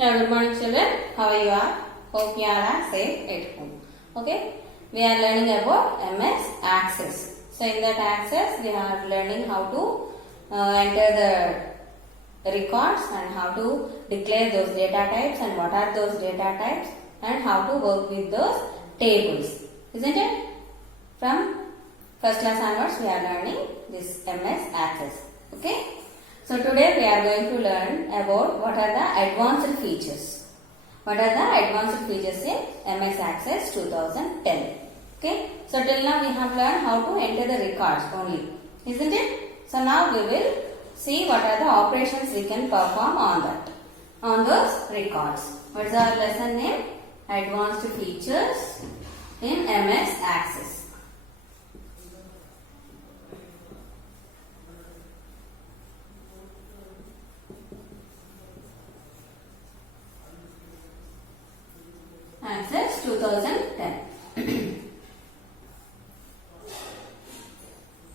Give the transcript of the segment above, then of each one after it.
Hello, good morning children. How are you all? Hope you all are safe at home. Okay, we are learning about MS Access. So in that Access, we are learning how to enter the records and how to declare those data types and what are those data types and how to work with those tables. Isn't it? From first class onwards, we are learning this MS Access. Okay. So today we are going to learn about what are the advanced features. What are the advanced features in MS Access 2010. Okay. So till now we have learned how to enter the records only. Isn't it? So now we will see what are the operations we can perform on that. On those records. What is our lesson name? Advanced features in MS Access. Access 2010.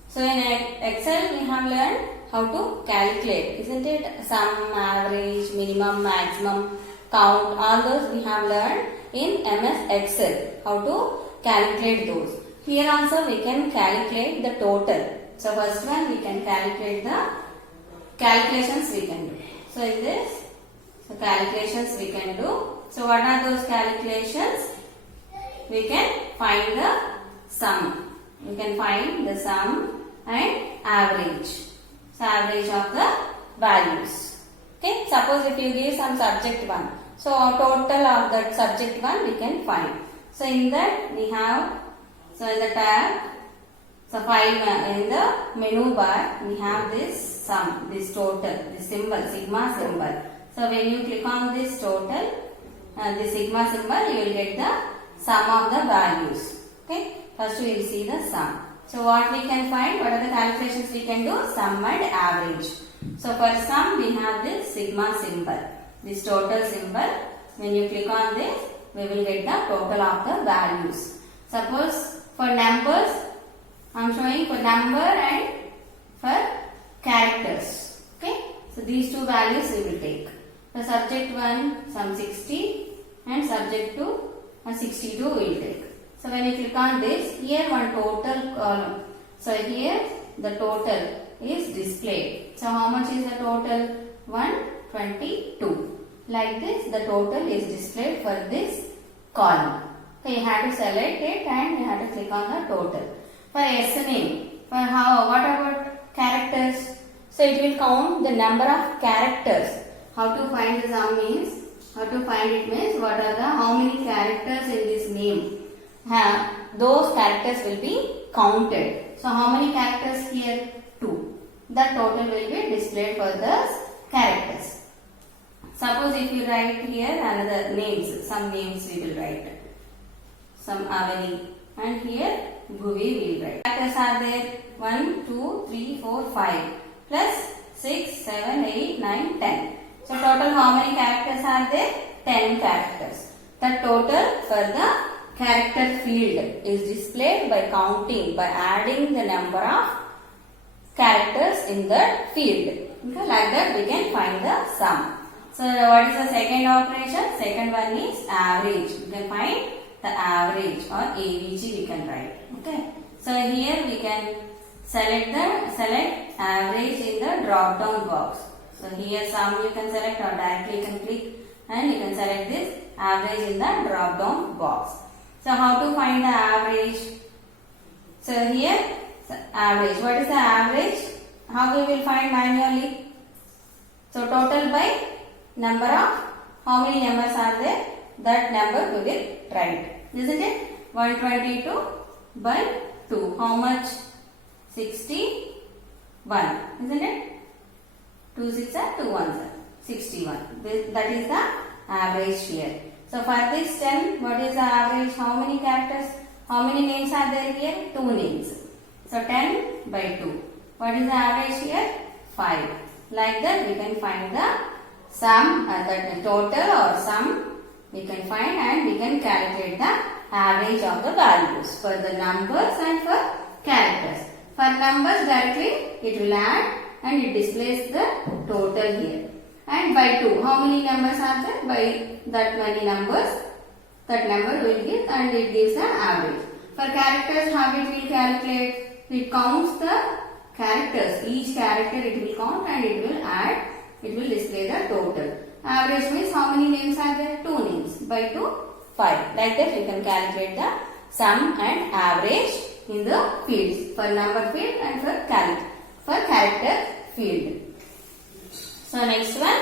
So in Excel we have learned how to calculate, isn't it? Sum, average, minimum, maximum, count, all those we have learned in MS Excel, how to calculate those. Here also we can calculate the total. So first one we can calculate the calculations we can do. So in this, so calculations we can do. So what are those calculations? We can find the sum. We can find the sum and average. So average of the values. Okay. Suppose if you give some subject 1. So total of that subject 1 we can find. So in that we have, so in the tab, so file in the menu bar we have this sum, this total, this symbol, sigma symbol. So when you click on this total, the sigma symbol, you will get the sum of the values. Okay. First we will see the sum. So what we can find, what are the calculations we can do? Sum and average. So for sum we have this sigma symbol, this total symbol. When you click on this, we will get the total of the values. Suppose for numbers, I am showing for number and for characters. Okay. So these two values we will take. The subject 1 some 60 and subject 2 62 will take. So when you click on this, here one total column. So here the total is displayed. So how much is the total? 122. Like this the total is displayed for this column. So you have to select it and you have to click on the total. For estimate, for what about characters? So it will count the number of characters. How to find the sum means, how to find it means what are the, how many characters in this name. Those characters will be counted. So how many characters here? 2. The total will be displayed for the characters. Suppose if you write here another names, some names we will write. Some Avani and here Bhuvi will write. Characters are there 1, 2, 3, 4, 5 plus 6, 7, 8, 9, 10. So total how many characters are there? 10 characters. The total for the character field is displayed by counting, by adding the number of characters in the field. Okay, like that we can find the sum. So what is the second operation? Second one is average. We can find the average or AVG we can write. Okay. So here we can select average in the drop down box. So here sum you can select or directly you can click and you can select this average in the drop down box. So how to find the average? So here average. What is the average? How we will find manually? So total by number of, how many numbers are there? That number we will write. Isn't it? 122 by 2. How much? 61. Isn't it? 2 6 are 2 1s are 61. That is the average here. So for this 10, what is the average? How many characters? How many names are there here? 2 names. So 10 by 2. What is the average here? 5. Like that we can find the sum, the total or sum we can find and we can calculate the average of the values for the numbers and for characters. For numbers directly it will add and it displays the total here. and by 2. How many numbers are there? By that many numbers, that number will give, and it gives the average. For characters, how it will calculate? It counts the characters. Each character it will count and it will add. It will display the total. Average means how many names are there? 2 names. By 2, 5. Like that you can calculate the sum and average in the fields. For number field and for character field. So next one.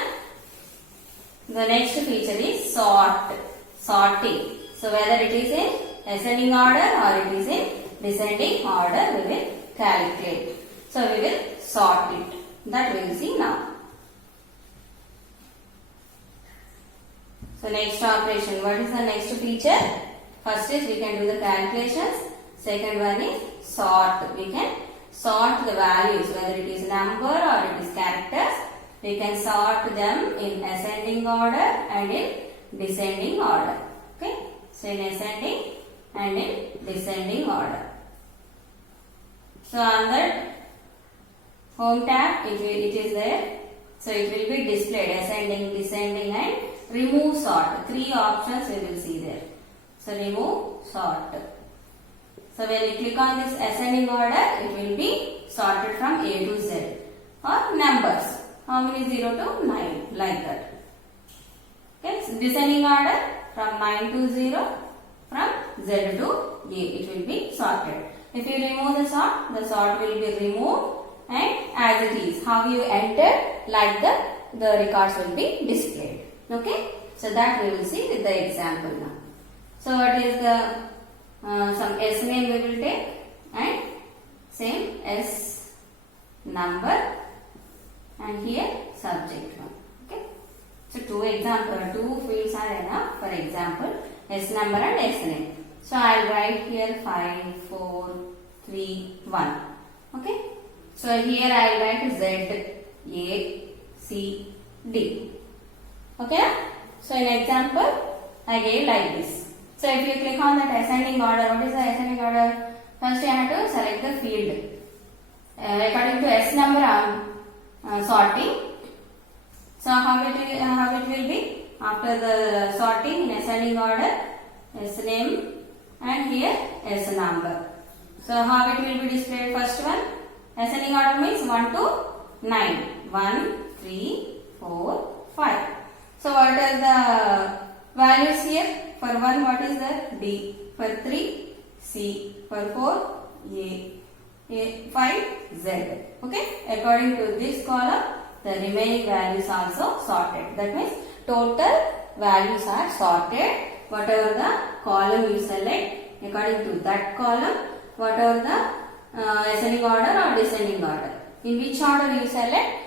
The next feature is sorting. So whether it is in ascending order or it is in descending order, we will calculate. So we will sort it. That we will see now. So next operation. What is the next feature? First is we can do the calculations. Second one is sort. We can sort the values, whether it is number or it is characters. We can sort them in ascending order and in descending order. Okay. So in ascending and in descending order. So on that home tab, it is there. So it will be displayed ascending, descending and remove sort. 3 options we will see there. So remove sort. So when you click on this ascending order, it will be sorted from A to Z or numbers. How many? 0 to 9, like that. Okay. So descending order from 9 to 0, from Z to A, it will be sorted. If you remove the sort will be removed, and as it is, how you entered, like the records will be displayed. Okay. So that we will see with the example now. So what is the some S name we will take, and same S number, and here subject one. Okay. So two fields are enough for example, S number and S name. So I will write here 5, 4, 3, 1. Okay. So here I will write Z, A, C, D. Okay. So in example, I gave like this. So if you click on that ascending order, what is the ascending order? First you have to select the field. According to S number I am sorting. So how it will be? After the sorting in ascending order, S name and here S number. So how it will be displayed? First one, ascending order means 1 to 9. 1, 3, 4, 5. So what are the values here? For 1, what is there? B. For 3, C. For 4, A. 5, Z. Okay. According to this column, the remaining values also sorted. That means total values are sorted. Whatever the column you select, according to that column, whatever the ascending order or descending order. In which order you select,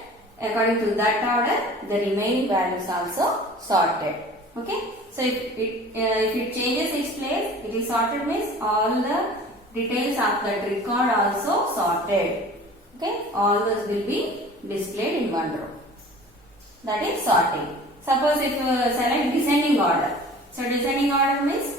according to that order, the remaining values also sorted. Okay. So if it changes its place, it is sorted means all the details of that record also sorted. Okay. All those will be displayed in one row. That is sorting. Suppose if you select descending order. So descending order means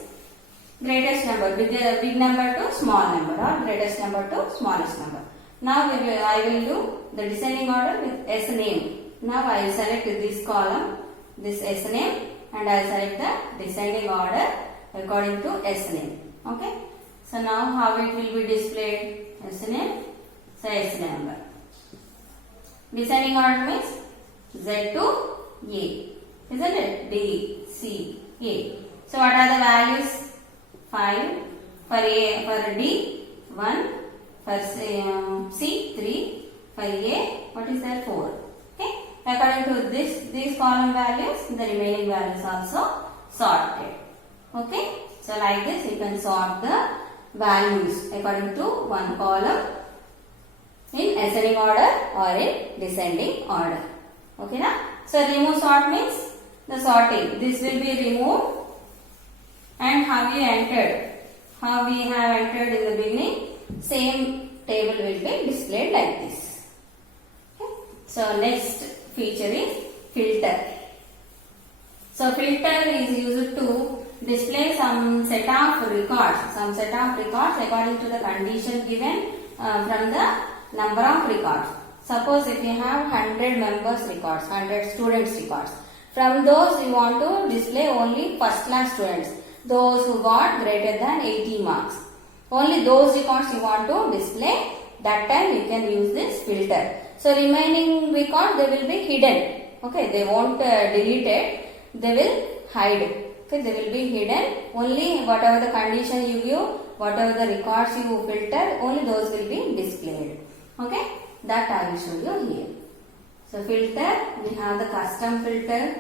greatest number, big number to small number, or greatest number to smallest number. Now I will do the descending order with S name. Now I will select this column, this S name, and I will select the descending order according to S name. Okay. So now how it will be displayed? S name, so S number. Descending order means Z to A, isn't it? D, C, A. So what are the values? 5 for A, for D 1, for C 3, for A what is there? 4. Okay. According to these column values, the remaining values also sorted. Okay. So like this you can sort the values according to one column in ascending order or in descending order. Okay na? So remove sort means the sorting. This will be removed, and how we entered, how we have entered in the beginning, same table will be displayed like this. Okay. So next feature is filter. So filter is used to display some set of records according to the condition given from the number of records. Suppose if you have 100 members records, 100 students records. From those you want to display only first class students, those who got greater than 80 marks. Only those records you want to display. That time you can use this filter. So remaining records they will be hidden. Okay, they won't delete it. They will hide. Okay, they will be hidden. Only whatever the condition you give, whatever the records you filter, only those will be displayed. Okay, that I will show you here. So filter, we have the custom filter.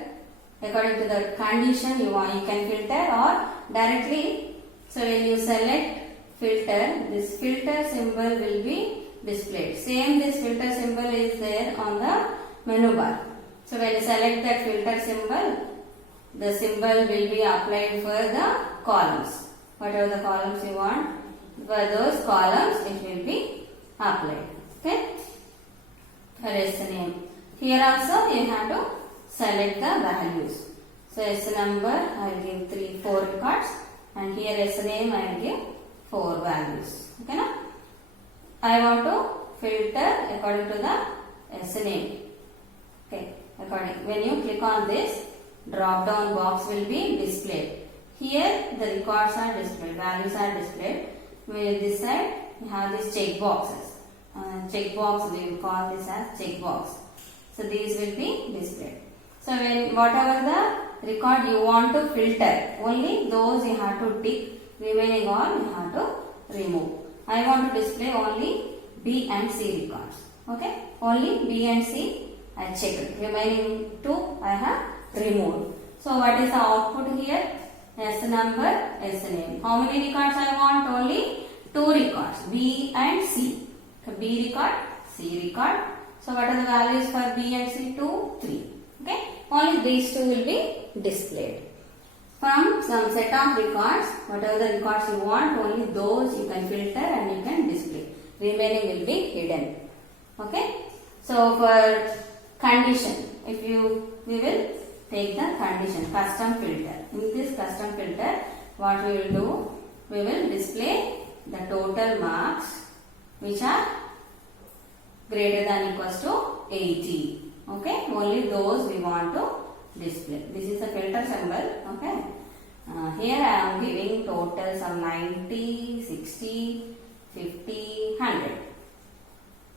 According to the condition you want, you can filter or directly. So when you select filter, this filter symbol will be displayed. Same this filter symbol is there on the menu bar. So when you select that filter symbol, the symbol will be applied for the columns. Whatever the columns you want, for those columns it will be applied. Okay. For S name. Here also you have to select the values. So S number I will give 3, 4 records, and here S name I will give 4 values. Okay, na? I want to filter according to the S name. Okay, when you click on this, drop down box will be displayed. Here the records are displayed, values are displayed. This side we have these check boxes. Check box, we will call this as check box. So these will be displayed. So when whatever the record you want to filter, only those you have to tick, remaining all you have to remove. I want to display only B and C records. Okay, only B and C I checked. Remaining 2 I have removed. So what is the output here? S number, S name. How many records I want? Only 2 records, B and C. So B record, C record. So what are the values for B and C? 2, 3. Okay, only these 2 will be displayed. From some set of records, whatever the records you want, only those you can filter and you can display. Remaining will be hidden. Okay. So for condition, we will take the condition, custom filter. In this custom filter, what we will do, we will display the total marks which are greater than equals to 80. Okay, only those we want to display. This is the filter symbol. Okay. Here I am giving total some 90, 60, 50, 100.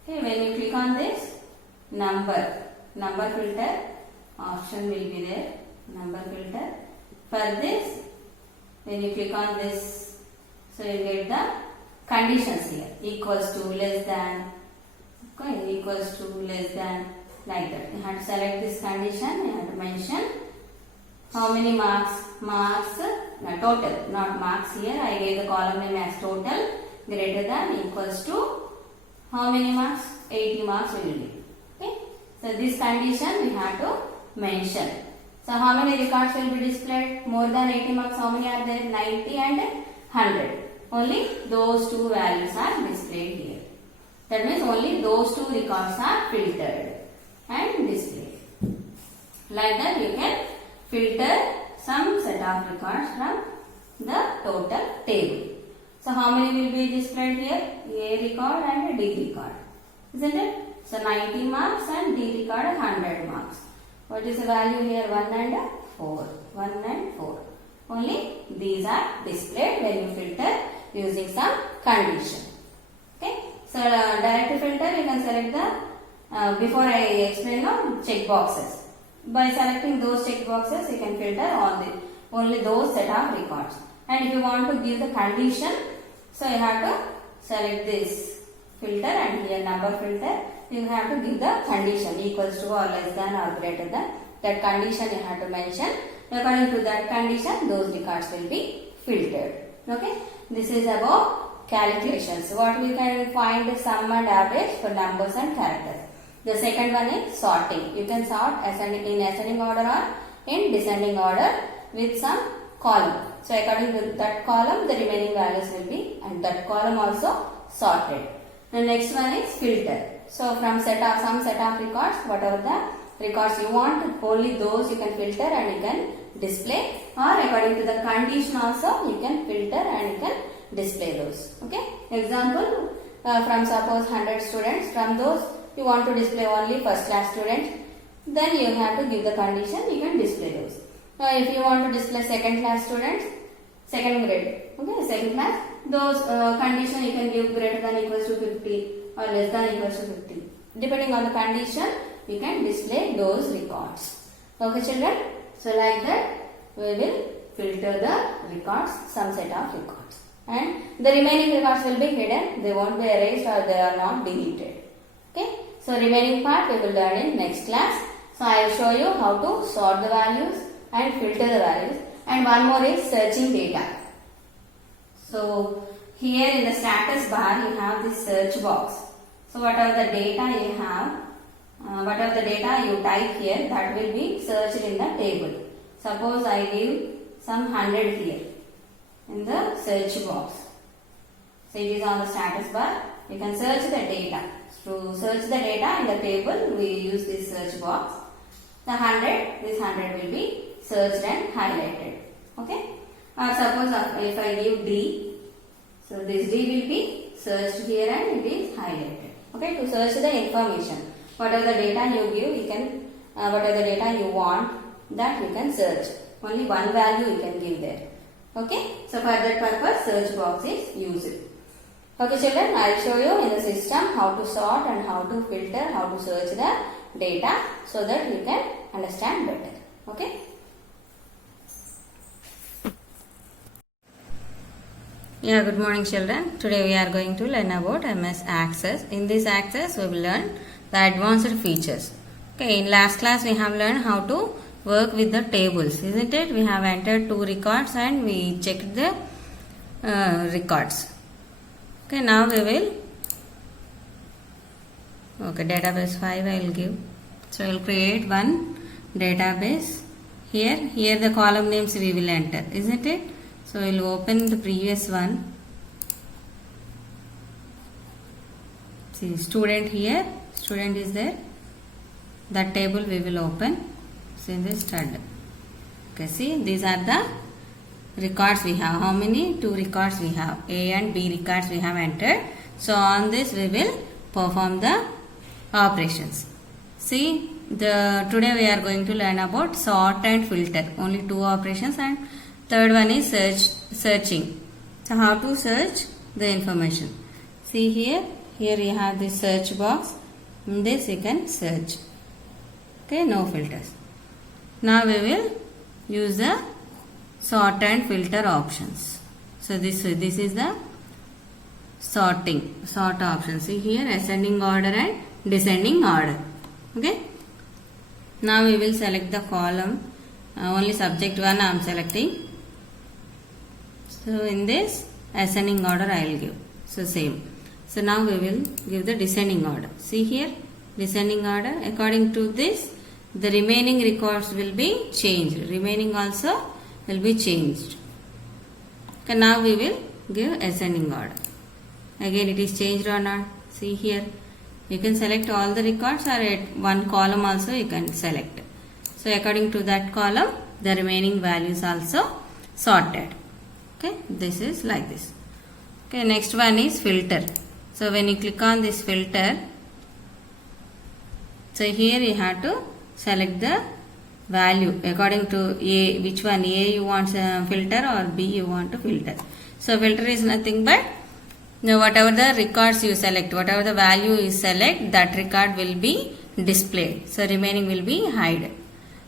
Okay, when you click on this, number filter option will be there. Number filter. For this, when you click on this, so you get the conditions here. Equals to, less than. Okay, equals to, less than, like that. You have to select this condition. You have to mention how many marks. Total, not marks here. I gave the column name as total, greater than, equals to, how many marks? 80 marks will be. Okay. So this condition we have to mention. So how many records will be displayed? More than 80 marks, how many are there? 90 and 100. Only those 2 values are displayed here. That means only those 2 records are filtered and displayed. Like that you can filter some set of records from the total table. So how many will be displayed here? A record and a D record. Isn't it? So 90 marks and D record 100 marks. What is the value here? 1 and 4. 1 and 4. Only these are displayed when you filter using some condition. Okay. So direct filter you can select the, before I explain now, check boxes. By selecting those check boxes you can filter only those set of records. And if you want to give the condition, so you have to select this filter and here number filter. You have to give the condition, equals to or less than or greater than. That condition you have to mention. According to that condition, those records will be filtered. Okay. This is about calculations. What we can find the sum and average for numbers and characters. The second one is sorting. You can sort in ascending order or in descending order with some column. So according to that column, the remaining values will be, and that column also sorted. The next one is filter. So from some set of records, whatever the records you want, only those you can filter and you can display, or according to the condition also you can filter and you can display those. Okay. Example, from suppose 100 students, from those you want to display only first class students, then you have to give the condition, you can display those. If you want to display second class students, second grade, okay, second class, those condition you can give greater than equals to 50 or less than equals to 50. Depending on the condition, you can display those records. Okay children, so like that we will filter the records, some set of records, and the remaining records will be hidden, they won't be erased or they are not deleted. Okay, so remaining part we will learn in next class. So I will show you how to sort the values and filter the values, and one more is searching data. So here in the status bar you have this search box. So whatever the data you have, whatever the data you type here, that will be searched in the table. Suppose I give some 100 here in the search box. So it is on the status bar. You can search the data. To search the data in the table, we use this search box. The 100, this 100 will be searched and highlighted. Okay. Or suppose if I give D, so this D will be searched here and it is highlighted. Okay. To search the information, whatever the data you give, you can whatever the data you want, that you can search. Only one value you can give there. Okay. So for that purpose, search box is used. Okay children, I will show you in the system how to sort and how to filter, how to search the data so that you can understand better. Okay. Yeah, good morning children. Today we are going to learn about MS Access. In this Access we will learn the advanced features. Okay, in last class we have learned how to work with the tables, isn't it? We have entered 2 records and we checked the records. Okay, now we will, okay, database 5 I will give. So I will create one database here. Here the column names we will enter, isn't it? So we will open the previous one. See, student here, student is there. That table we will open. See this stud. Okay, see, these are the records we have. How many? 2 records we have. A and B records we have entered. So on this we will perform the operations. See, today we are going to learn about sort and filter. Only 2 operations, and third one is searching. So how to search the information. See here you have this search box. In this you can search. Okay, no filters. Now we will use the sort and filter options. So this is the sort option. See here, ascending order and descending order. Okay. Now we will select the column. Only subject 1 I am selecting. So in this ascending order I will give. So same. So now we will give the descending order. See here, descending order. According to this, the remaining records will be changed. Remaining also will be changed. Okay, now we will give ascending order. Again it is changed or not. See here, you can select all the records, or at one column also you can select. So according to that column, the remaining values also sorted. Okay, this is like this. Okay, next one is filter. So when you click on this filter, so here you have to select the value according to A, which one, A you want filter or B you want to filter. So filter is nothing but whatever the records you select, whatever the value you select, that record will be displayed. So remaining will be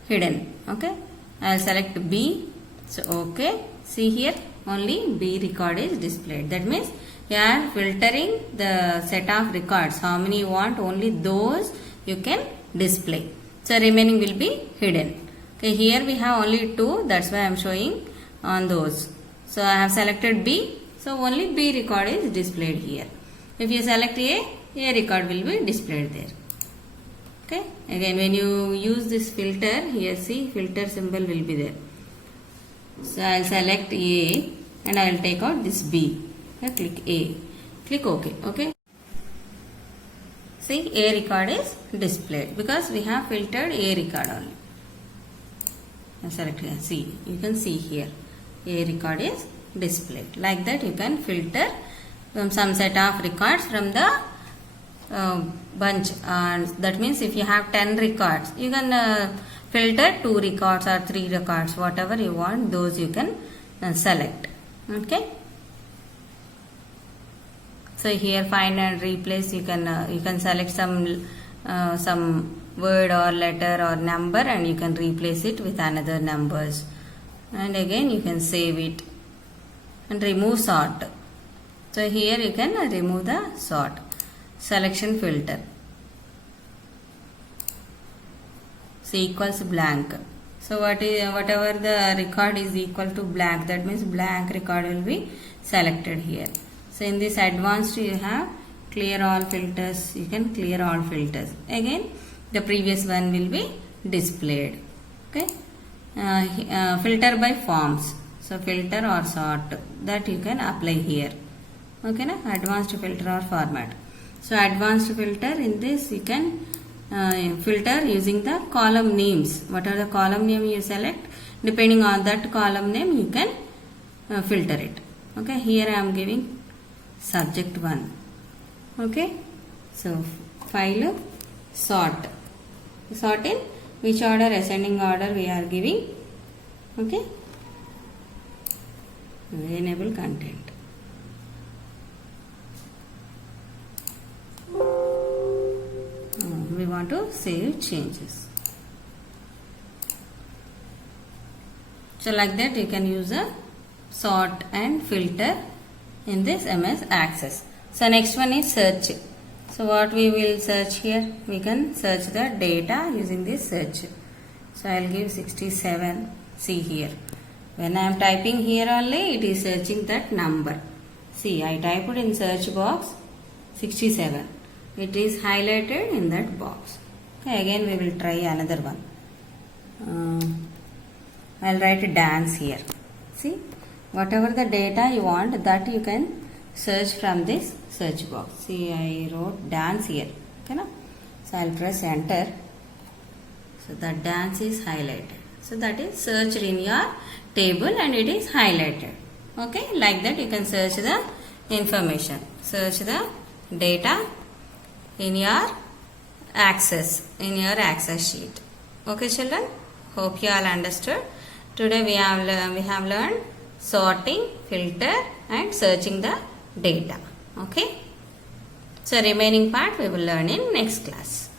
hidden. Okay, I will select B. So okay, see here only B record is displayed. That means you are filtering the set of records. How many you want, only those you can display. So remaining will be hidden. Okay, here we have only 2, that's why I am showing on those. So I have selected B, so only B record is displayed here. If you select A record will be displayed there. Okay, again when you use this filter, here see filter symbol will be there. So I will select A and I will take out this B. Okay, click A, click OK. Okay. See, A record is displayed because we have filtered A record only. I select here. See, you can see here A record is displayed. Like that you can filter some set of records from the bunch, that means if you have 10 records, you can filter 2 records or 3 records, whatever you want, those you can select. Okay. So here find and replace, you can select some word or letter or number and you can replace it with another numbers, and again you can save it. And remove sort. So here you can remove the sort. Selection filter. So equals blank. So whatever the record is equal to blank, that means blank record will be selected here. So in this advanced you have clear all filters. You can clear all filters. Again the previous one will be displayed. Okay. Filter by forms. So filter or sort, that you can apply here. Okay, na? Advanced filter or format. So advanced filter, in this you can filter using the column names. What are the column name you select? Depending on that column name you can filter it. Okay, here I am giving subject 1. Okay, so file sort. Sort in which order? Ascending order we are giving. Okay. Enable content. We want to save changes. So like that you can use a sort and filter in this MS Access. So next one is search. So what we will search here? We can search the data using this search. So I will give 67. See here. When I am typing here only, it is searching that number. See, I typed in search box 67. It is highlighted in that box. Okay, again we will try another one. I will write dance here. See, whatever the data you want, that you can search from this search box. See, I wrote dance here. Okay, no? So I will press enter. So that dance is highlighted. So that is searched in your table and it is highlighted. Okay, like that you can search the information, search the data in your access sheet. Okay children, hope you all understood. Today we have learned sorting, filter and searching the data. Okay, so remaining part we will learn in next class.